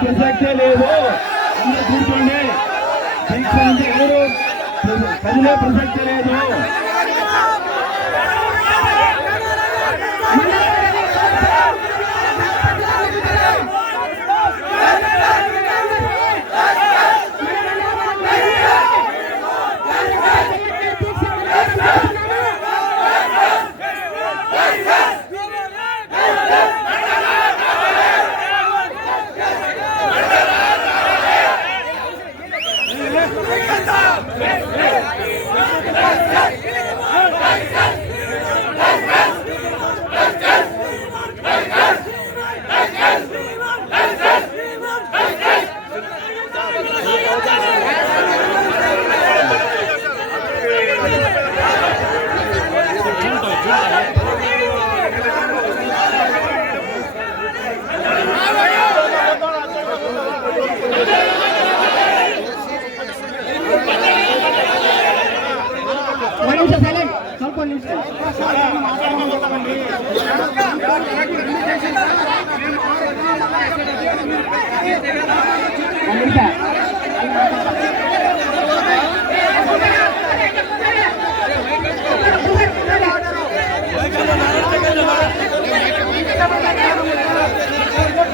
ప్రసక్తే లేదు. అందరూ కూర్చోండి. దీక్ష నుంచి ఎవరు కదిలే ప్రసక్తే లేదు.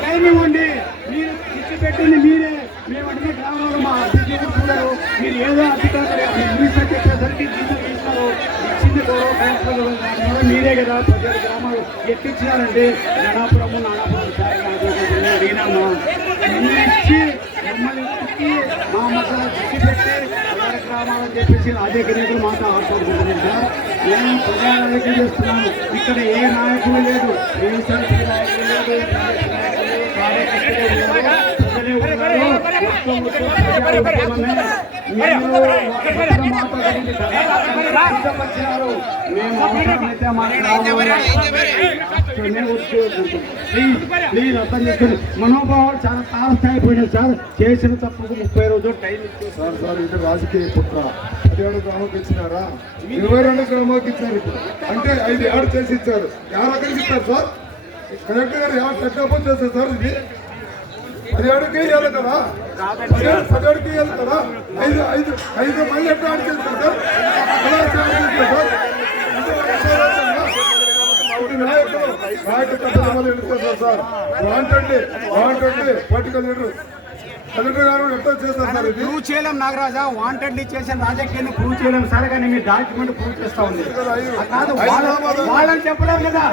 టైం ఇవ్వండి. మీరు ఇచ్చి పెట్టింది మీరే. మేము అడిగే గ్రామంలో మా అభివృద్ధి చూడరు. మీరు ఏదో అధికారులు ఇంగ్లీష్ చెప్పేసరికి ఇచ్చినారు. ఇచ్చింది గౌరవ మీరే కదా. 10 గ్రామాలు ఎక్కించినారండి. గణాపురము నానాపురం అడిగినాము. ఇచ్చి మమ్మల్ని ఇచ్చి మా మసాలా చిట్టి పెట్టి 10 గ్రామాలని చెప్పేసి రాజకీయ నేతలు మాతో ఆడుకుంటున్నాం సార్. మేము ప్రజారాజకీయం చేస్తున్నాము. ఇక్కడ ఏ నాయకులు లేదు. వ్యవసాయ నాయకులు లేదు. ప్లీజ్ అర్థం చేసుకుని మనోభావాలు చాలా తారస్థాయిపోయినాయి సార్. చేసిన తప్పుకు 30 రోజులు టైం ఇచ్చారు సార్. ఇది రాజకీయ పుట్ర 17 గ్రామాలకు ఇచ్చినారా? 22 గ్రామాలకు ఇచ్చారు. ఇప్పుడు అంటే 5 ఏడు చేసి ఇచ్చారు. ఎవరు అక్కడికి ఇస్తారు సార్? కలెక్టర్ గారు ఎవరు తగ్గపోతే చేస్తారు సార్. ఇది 17కి ఇవ్వాలి కదా. 17కి ఇవ్వాలి కదా. 5 మళ్ళీ ఎట్లా ఆడి చేస్తారు sir? Sir wantedly political leader collector గారు ఎట్లా చేస్తారు సార్? ప్రూవ్ చేయలేం నాగరాజా. వాంటెడ్లీ చేసిన రాజకీయాన్ని ప్రూవ్ చేయలేం సార్. కానీ మీ డాక్యుమెంట్ ప్రూవ్ చేస్తా ఉంది. కాదు వాళ్ళని చెప్పలేము కదా.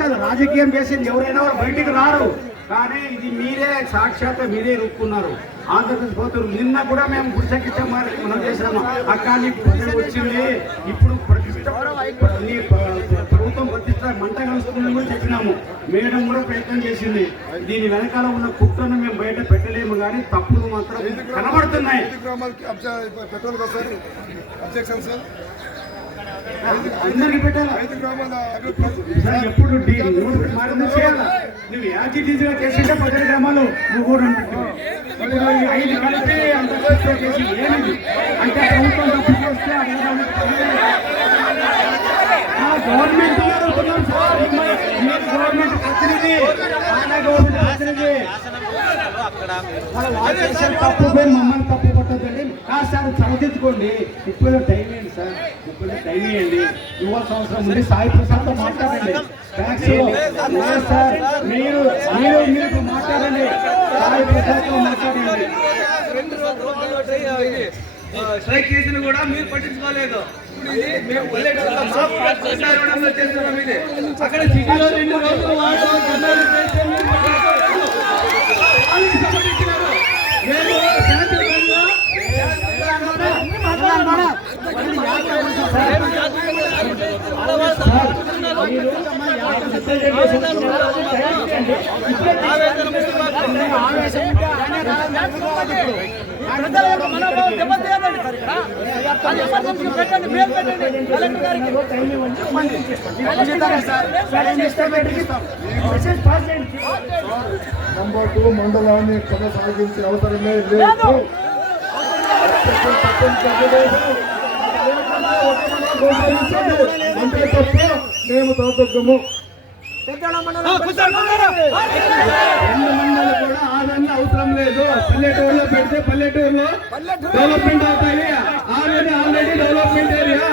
కాదు రాజకీయం చేసింది ఎవరైనా బయటికి రారు. కానీ ఇది మీరే సాక్షాత్ మీరే రూపుకున్నారు. ఆంధ్రప్రదేశ్ పోతున్నారు. నిన్న కూడా మేము గుడిసెక్కించే మనం చేసాము. అక్కడ వచ్చింది. ఇప్పుడు ప్రభుత్వం ప్రతిష్ట మంట కలుస్తుందని కూడా చెప్పినాము. మేడం కూడా ప్రయత్నం చేసింది. దీని వెనకాల ఉన్న కుట్రను మేము బయట పెట్టలేము. కానీ తప్పులు మాత్రం కనబడుతున్నాయి. అందరికి పెట్టాలి. ఎప్పుడు చేయాలా? నువ్వు యాజిటీగా చేసింటే 10 గ్రామాలు నువ్వు కూడా 5 కలిపి అంత చేసి ఏమిటి అంటే ప్రభుత్వం డబ్బులు వస్తే గవర్నమెంట్ గవర్నమెంట్ ప్రతినిధి తప్పు మమ్మల్ని తప్పు పట్టదండి. సార్ చదివించుకోండి. ఇప్పుడు టైం ఏంటి సార్? ఇప్పుడు టైం ఇవ్వండి. యువ సంవత్సరం ముందు సాయి ప్రసాద్తో మాట్లాడండి. సార్ మీరు మాట్లాడండి. సాయి ప్రసాద్తో మాట్లాడండి. స్ట్రైక్ చేసిన కూడా మీరు పట్టించుకోలేదు. చేస్తున్నాం. ఇది అక్కడ సిటీలో 2 రోజులు ఆవేశం ప్రజల యొక్క మనోభావం దెబ్బతీయదండి సార్ ఇక్కడ. అది ఎమర్జెన్సీ పెట్టండి, మేలు పెట్టండి కలెక్టర్ గారికి. నంబర్ 2 మండలాన్ని కొనసాగించే అవసరమే లేదు. అంటే తప్ప మేము తాతము. రెండు మండలాలు కూడా ఆదరణ అవసరం లేదు. పల్లెటూరులో పెడితే పల్లెటూరులో డెవలప్మెంట్ అవుతాయి. Already development area.